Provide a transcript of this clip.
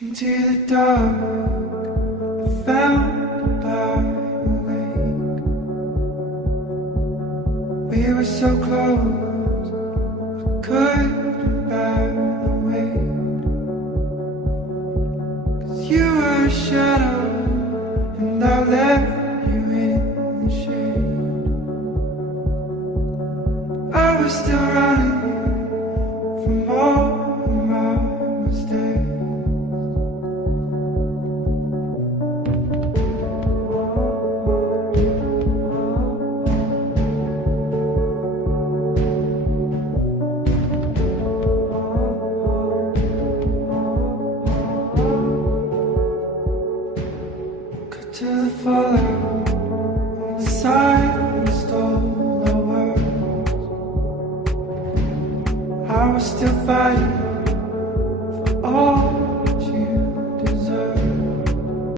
Into the dark, I found you by the lake. We were so close, I couldn't bear the weight. 'Cause you were a shadow, and I left you in the shade. I was still running from all of my mistakes. To the fallout.